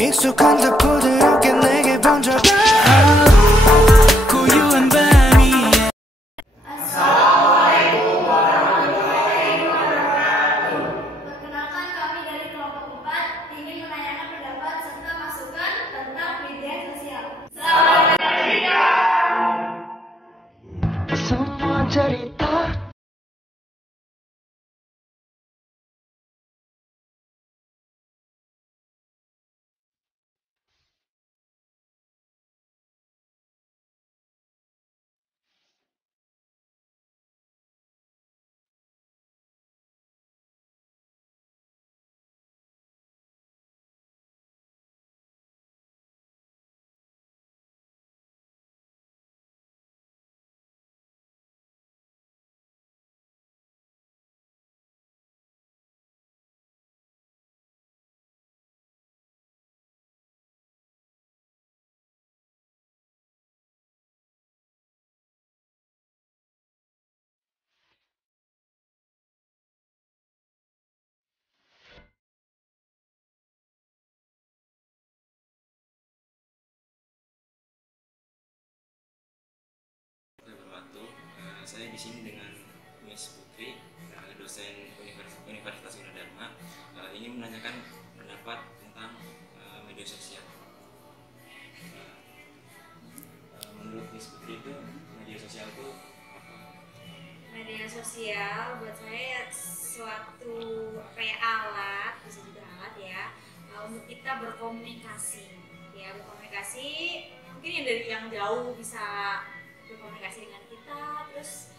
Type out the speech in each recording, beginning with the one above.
익숙한 듯 부드럽게 내게 번져가 고요한 밤이 Perkenalkan, kami dari kelompok 4 ingin menanyakan pendapat serta masukan tentang media sosial. semua cerita Saya di sini dengan Miss Putri, dosen Universitas Gunadarma. Ini menanyakan pendapat tentang media sosial. Menurut Miss Putri itu media sosial itu apa? Media sosial buat saya suatu kayak alat, bisa juga alat ya, untuk kita berkomunikasi. Ya, berkomunikasi mungkin yang dari yang jauh bisa berkomunikasi dengan kita, terus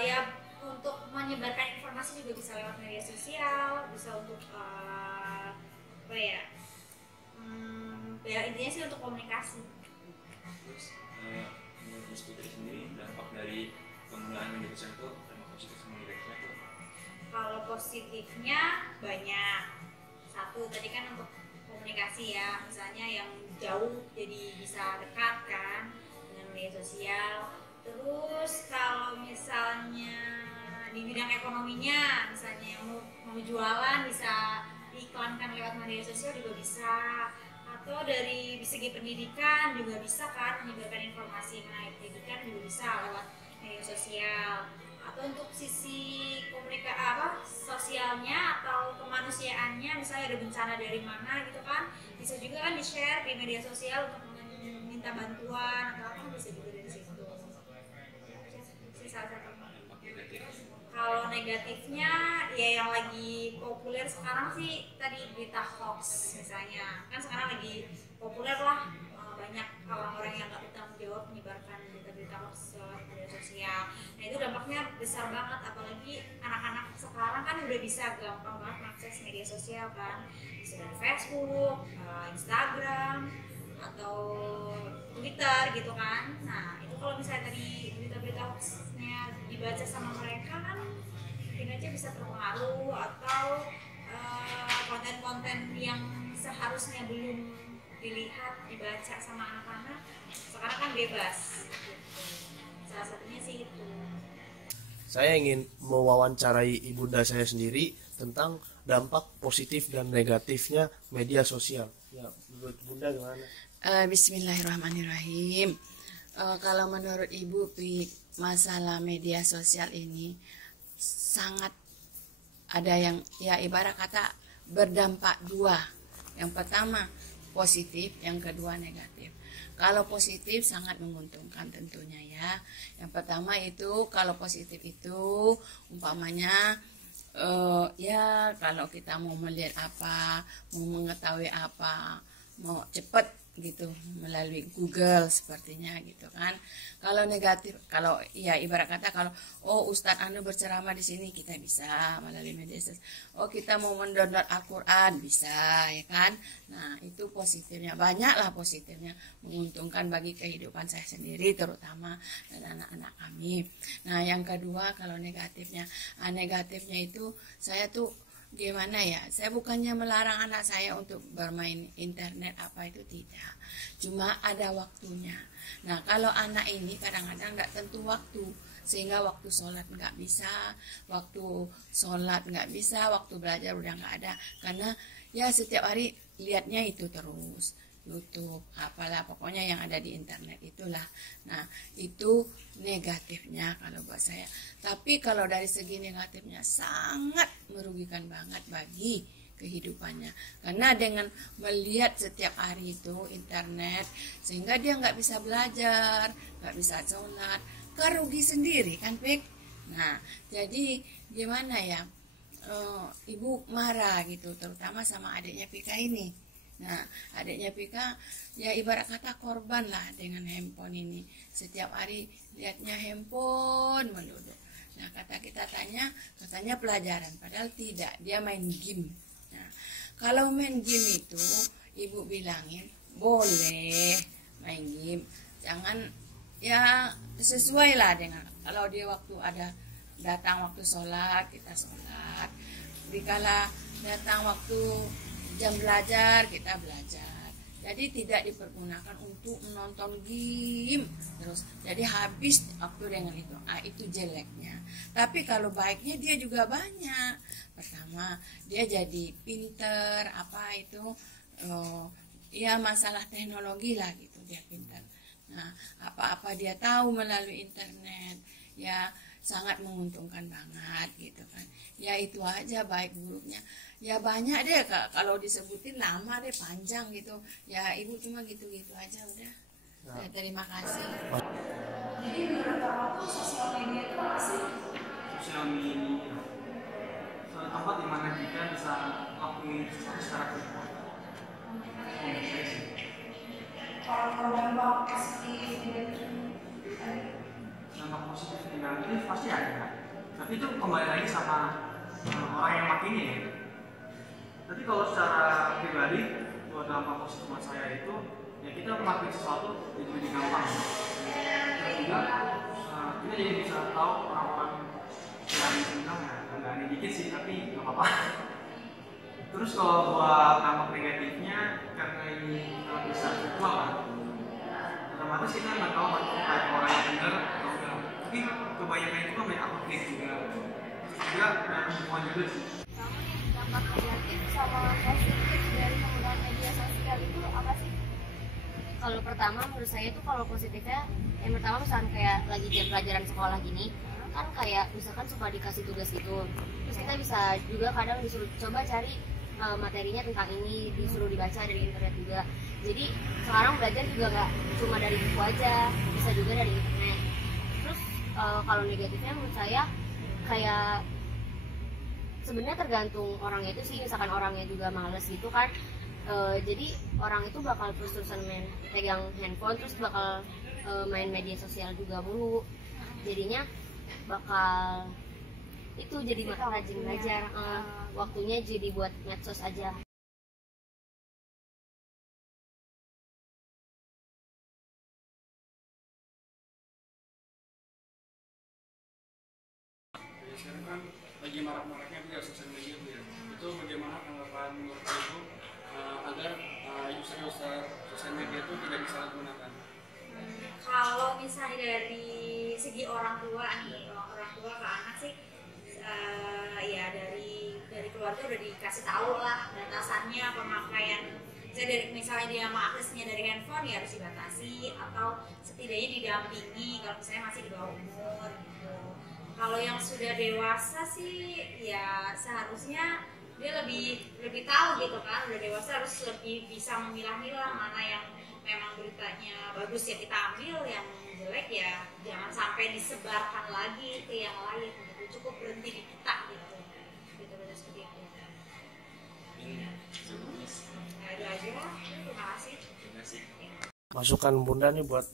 ya untuk menyebarkan informasi juga bisa lewat media sosial, bisa untuk apa ya, ya intinya sih untuk komunikasi. Terus menurut Miss Putri sendiri dampak dari penggunaan media sosial itu dampak positif sama negatifnya itu? Kalau positifnya banyak. Satu tadi kan untuk komunikasi ya, misalnya yang jauh jadi bisa dekat kan dengan media sosial. Terus kalau misalnya di bidang ekonominya, misalnya mau jualan bisa diiklankan lewat media sosial juga bisa. Atau dari segi pendidikan juga bisa kan, menyebarkan informasi mengenai pendidikan juga bisa lewat media sosial. Atau untuk sisi sosialnya atau kemanusiaannya, misalnya ada bencana dari mana gitu kan, bisa juga kan di-share di media sosial untuk minta bantuan atau apa, bisa juga dari situ. Salah satu. Kalau negatifnya ya yang lagi populer sekarang sih tadi berita hoax misalnya, kan sekarang lagi populer lah, banyak orang-orang yang nggak bertanggung jawab menyebarkan berita-berita hoax lewat media sosial. Nah itu dampaknya besar banget, apalagi anak-anak sekarang kan udah bisa gampang banget mengakses media sosial kan, bisa dari Facebook, Instagram atau Twitter gitu kan. Nah itu kalau misalnya tadi berita-berita hoaxnya dibaca sama mereka kan mungkin aja bisa terpengaruh, atau konten-konten yang seharusnya belum dilihat dibaca sama anak-anak sekarang kan bebas gitu. Salah satunya sih itu. Saya ingin mewawancarai ibunda saya sendiri tentang dampak positif dan negatifnya media sosial. Ya, menurut bunda gimana? Bismillahirrahmanirrahim. Kalau menurut Ibu, masalah media sosial ini sangat ada yang ya ibarat kata berdampak dua. Yang pertama positif, yang kedua negatif. Kalau positif sangat menguntungkan tentunya ya. Yang pertama itu kalau positif itu umpamanya ya kalau kita mau melihat apa, mau mengetahui apa, mau cepat gitu melalui Google sepertinya gitu kan. Kalau negatif, kalau ya ibarat kata kalau Ustadz Anu berceramah di sini, kita bisa melalui media sosial. Kita mau mendownload Al-Quran bisa ya kan. Nah itu positifnya, banyaklah positifnya, menguntungkan bagi kehidupan saya sendiri terutama dan anak-anak kami. Nah yang kedua kalau negatifnya, negatifnya itu saya tuh gimana ya, saya bukannya melarang anak saya untuk bermain internet apa itu, tidak, cuma ada waktunya. Nah kalau anak ini kadang-kadang nggak tentu waktu, sehingga waktu sholat nggak bisa, waktu belajar udah nggak ada, karena ya setiap hari lihatnya itu terus YouTube, apalah pokoknya yang ada di internet itulah. Nah itu negatifnya kalau buat saya. Tapi kalau dari segi negatifnya sangat merugikan banget bagi kehidupannya, karena dengan melihat setiap hari itu internet, sehingga dia nggak bisa belajar, nggak bisa sholat, kan rugi sendiri kan Pik. Nah jadi gimana ya, ibu marah gitu, terutama sama adiknya Pika ini. Nah adiknya Pika ya ibarat kata korban lah dengan handphone ini, setiap hari lihatnya handphone melulu. Nah kita tanya katanya pelajaran, padahal tidak, dia main game. Nah, kalau main game itu ibu bilangin boleh main game, jangan ya sesuai lah dengan kalau dia waktu ada datang waktu sholat kita sholat, dikala datang waktu jam belajar kita belajar. Jadi tidak dipergunakan untuk menonton game terus, jadi habis waktu dengan itu. Itu jeleknya. Tapi kalau baiknya dia juga banyak. Pertama dia jadi pinter, apa itu ya masalah teknologi lah gitu, dia pinter. Nah apa-apa dia tahu melalui internet, ya sangat menguntungkan banget gitu kan. Ya itu aja baik buruknya. Ya banyak deh, kalau disebutin lama deh, panjang gitu. Ya ibu cuma gitu-gitu aja udah. Ya, terima kasih. Jadi menurut kamu tuh sosial media itu apa sih? Sosial media suatu tempat di mana kita bisa lakuin sesuatu secara cepat. Kalau dampak positif negatif, Dampak positif dan negatif pasti ada. Tapi itu kembali lagi sama orang yang makinnya ya. Tapi kalau secara pribadi, buat dampak positif buat saya itu ya kita melakukan sesuatu jadi lebih gampang. Dan juga kita jadi bisa tahu orang-orang yang sebenarnya agak aneh dikit sih, tapi nggak apa-apa. Terus kalau buat dampak negatifnya, karena ini bisa virtual kan, otomatis kita nggak tahu kayak orang yang benar atau enggak. Tapi kebanyakan itu kan main akun fake juga. Juga hubungan juga sih. Dampak negatif sama positif dari penggunaan media sosial itu apa sih? Kalau pertama menurut saya itu kalau positifnya, yang pertama misalkan kayak lagi jam pelajaran sekolah gini, kan kayak misalkan suka dikasih tugas gitu, terus kita bisa juga kadang disuruh coba cari materinya tentang ini, disuruh dibaca dari internet juga. Jadi sekarang belajar juga nggak cuma dari buku aja, bisa juga dari internet. Terus kalau negatifnya menurut saya kayak sebenarnya tergantung orangnya itu sih, misalkan orangnya juga males gitu kan, jadi orang itu bakal terus-terusan pegang handphone, terus bakal main media sosial juga mulu, jadinya bakal itu jadi bakal rajin belajar, waktunya jadi buat medsos aja. Sekarang kan lagi marak-maraknya via sosial media ya. Itu bagaimana tanggapan menurut Ibu agar user-user sosial media itu tidak disalahgunakan? Kalau misalnya dari segi orang tua nih, orang tua ke anak sih, ya dari keluarga udah dikasih tahu lah batasannya pemakaian. Misalnya dia mau aksesnya dari handphone ya harus dibatasi, atau setidaknya didampingi kalau misalnya masih di bawah umur gitu. Kalau yang sudah dewasa sih ya seharusnya dia lebih tahu gitu kan, udah dewasa harus lebih bisa memilah-milah mana yang memang beritanya bagus ya kita ambil, yang jelek ya jangan sampai disebarkan lagi ke yang lain gitu. Cukup berhenti di kita gitu. Betul-betul seperti itu. Nah, itu aja. Terima kasih. Masukan Bunda nih buat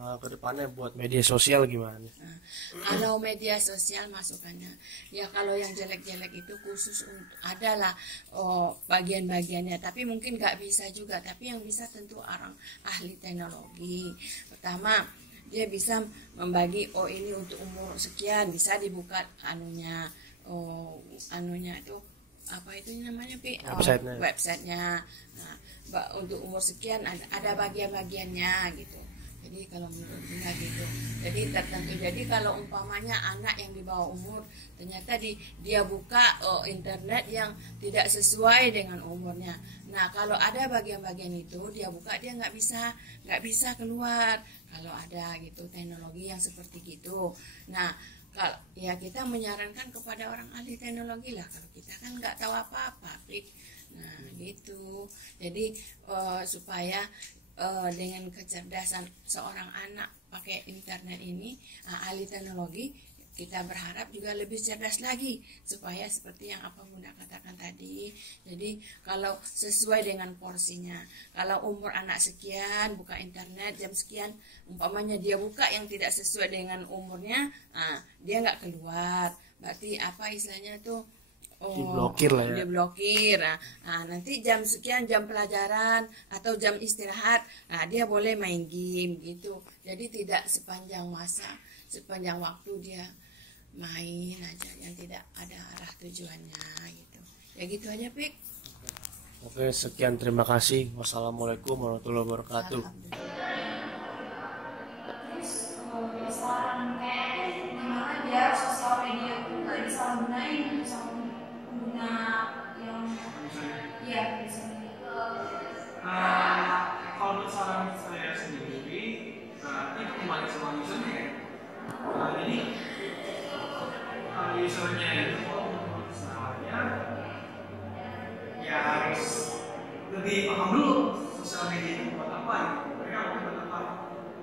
kedepannya buat media sosial gimana? Kalau media sosial masukannya, ya kalau yang jelek-jelek itu khusus adalah bagian-bagiannya, tapi mungkin nggak bisa juga. Tapi yang bisa tentu orang ahli teknologi. Pertama dia bisa membagi, ini untuk umur sekian bisa dibuka anunya itu apa itu namanya websitenya. Nah, untuk umur sekian ada bagian-bagiannya gitu. Jadi kalau menurut Bunda gitu. Jadi tertentu. Jadi kalau umpamanya anak yang di bawah umur ternyata dia buka internet yang tidak sesuai dengan umurnya. Nah kalau ada bagian-bagian itu dia buka, dia nggak bisa keluar. Kalau ada gitu teknologi yang seperti gitu. Nah kalau ya kita menyarankan kepada orang ahli teknologi lah. Kalau kita kan nggak tahu apa-apa, Pik. Nah gitu. Jadi supaya dengan kecerdasan seorang anak pakai internet ini, ahli teknologi, kita berharap juga lebih cerdas lagi supaya seperti yang apa Bunda katakan tadi. Jadi kalau sesuai dengan porsinya, kalau umur anak sekian buka internet jam sekian, umpamanya dia buka yang tidak sesuai dengan umurnya, dia nggak keluar, berarti apa istilahnya tuh, diblokir lah ya. Diblokir. Nah, nanti jam sekian jam pelajaran atau jam istirahat, dia boleh main game gitu. Jadi tidak sepanjang sepanjang waktu dia main aja yang tidak ada arah tujuannya gitu. Ya gitu aja, Pik. Oke, sekian, terima kasih. Wassalamualaikum warahmatullahi wabarakatuh. Terus saran kayak gimana biar sosial media itu nggak disalahgunain sama pengguna yang bisa Kalau menurut saran saya sendiri, itu kembali sama usernya ya. Jadi usernya itu menurut saya ya harus lebih paham dulu sosial media itu buat apa gitu. Mereka mau buat apa.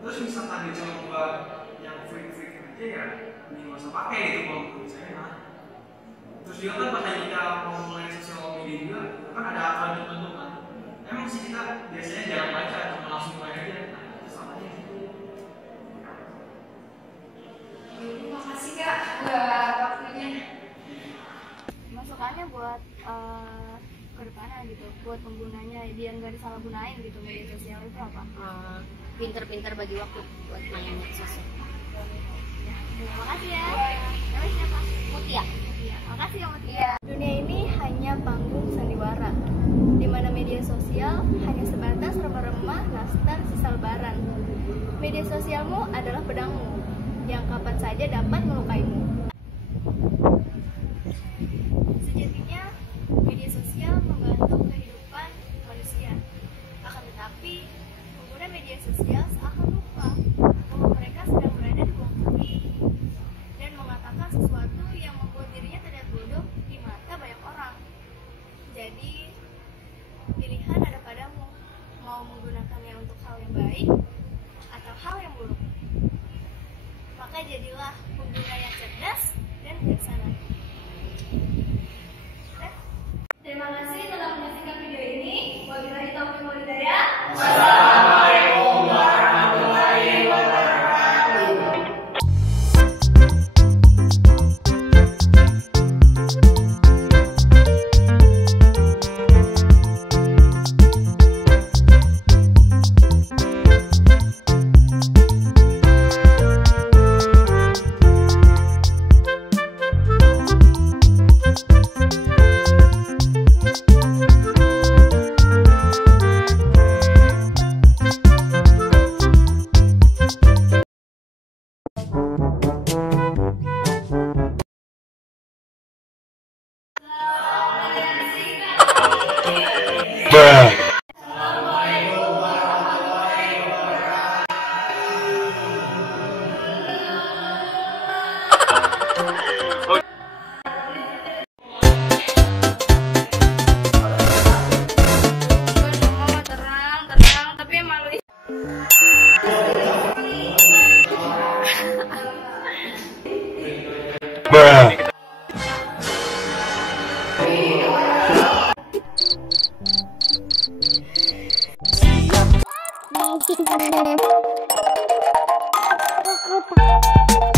Terus misalkan dia cuma buat yang free aja ya, ini nggak usah pakai gitu kalau menurut saya. Terus juga kan pada kita mau mulai sosial media juga kan ada aturan tertentu kan. Emang sih kita biasanya jarang baca, cuma langsung mulai aja. Nah, itu salahnya gitu. Terima kasih Kak buat waktunya. Masukannya buat ke depannya gitu, buat penggunanya biar nggak disalahgunain gitu media sosial itu apa? Pinter-pinter bagi waktu buat main media sosial. Terima kasih ya. Namanya siapa? Mutia. Iya, makasih ya Mutia. Dunia ini hanya panggung sandiwara, di mana media sosial hanya sebatas remah-remah nastar sisa lebaran. Media sosialmu adalah pedangmu, yang kapan saja dapat melukaimu. Sejatinya, media sosial membantu kehidupan manusia. Akan tetapi, pengguna media sosial seakan lupa bahwa mereka sedang berada di ruang publik dan mengatakan sesuatu yang membuat dirinya terlihat bodoh di mata banyak orang. Jadi, pilihan ada padamu, mau menggunakannya untuk hal yang baik atau hal yang buruk. Maka jadilah pengguna yang cerdas dan bijaksana. Terima kasih telah menyaksikan video ini. Wabillahi taufiq wal hidayah. Wassalamualaikum warahmatullahi wabarakatuh. Terang, tapi malu. Thank you.